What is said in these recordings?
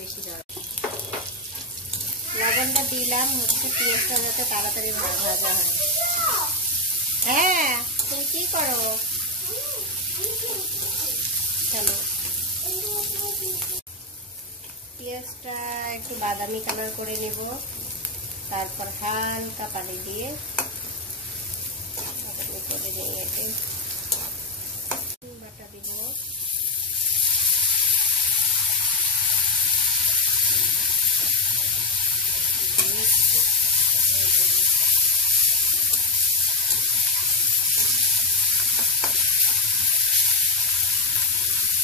বেশি দরকার। লবণটা দিলাম হচ্ছে পেঁয়াজটা যাতে তাড়াতাড়ি ভাজা হয়। হ্যাঁ, তুমি কি করো? চলো, পেঁয়াজটা একটু বাদামি কালার করে নেব, তারপর হালকা পানি দিয়ে বাদামি করে নিয়ে এতে বাটা দিব।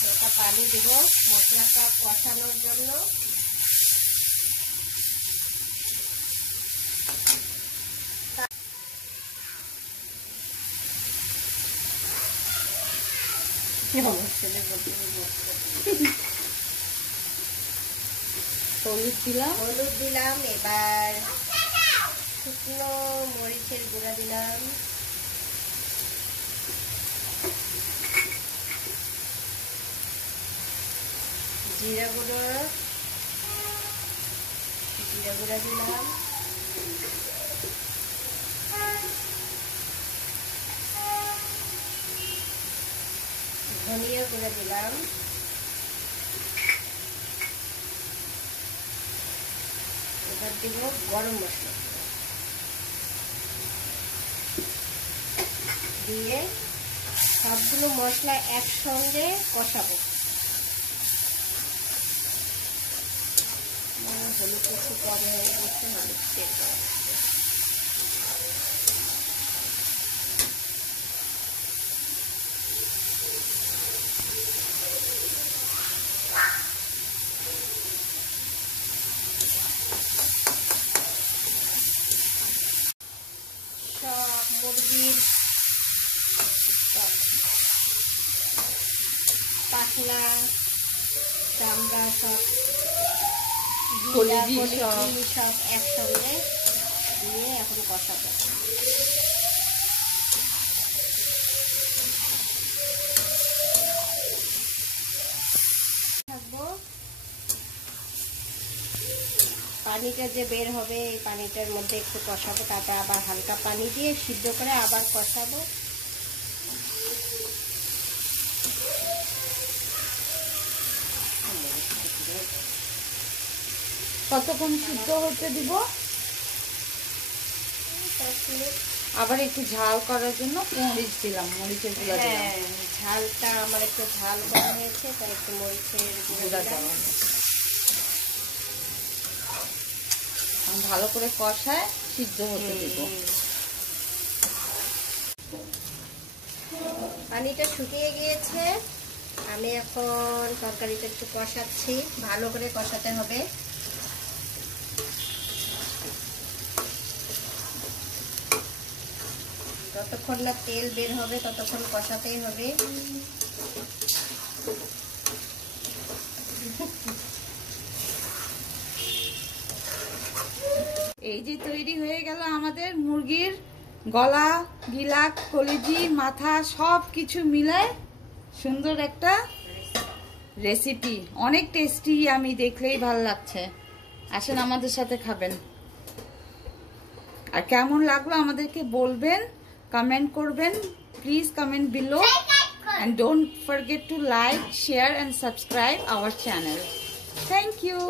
হালকা পানি দেব মশলাটা কষানোর জন্য। হলুদ দিলাম, এবার শুকনো মরিচের গুঁড়া দিলাম, জিরা গুঁড়া দিলাম, ধনিয়া গুঁড়া দিলাম, এবার দিব গরম মশলা দিয়ে সবগুলো মশলা একসঙ্গে কষাবো। হলুদ একটু কম হয়ে গেছে, হলুদ তেল সব মুরগির পাখনা চামড়া সব সব একসঙ্গে দিয়ে এখন কষাবো। পানিটা যে বের হবে এই পানিটার মধ্যে একটু কষাবো, তারপর আবার হালকা পানি দিয়ে সিদ্ধ করে আবার কষাবো। কতক্ষণ সিদ্ধ হতে দিব? আবার একটু ঝাল করার জন্য মরিচ দিলাম, মরিচের গুঁড়া দিলাম। ঝালটা আমার একটু ঝাল করা হয়েছে, তাই একটু মরিচের গুঁড়া দিলাম। ভালো করে কষায় সিদ্ধ হতে দিব। পানিটা শুকিয়ে গিয়েছে, আমি এখন তরকারিটা একটু কষাচ্ছি, ভালো করে কষাতে হবে। যতক্ষণ না তেল বের হবে ততক্ষণ কষাতেই হবে। এই যে তৈরি হয়ে গেল আমাদের মুরগির গলা, গিলা, কলিজি, মাথা সব কিছু মিলায় সুন্দর একটা রেসিপি। অনেক টেস্টি, আমি দেখলেই ভালো লাগছে। আসেন আমাদের সাথে খাবেন। আর কেমন লাগলো আমাদেরকে বলবেন, কমেন্ট করবেন। Please comment below and don't forget to like, share and subscribe our channel. Thank you.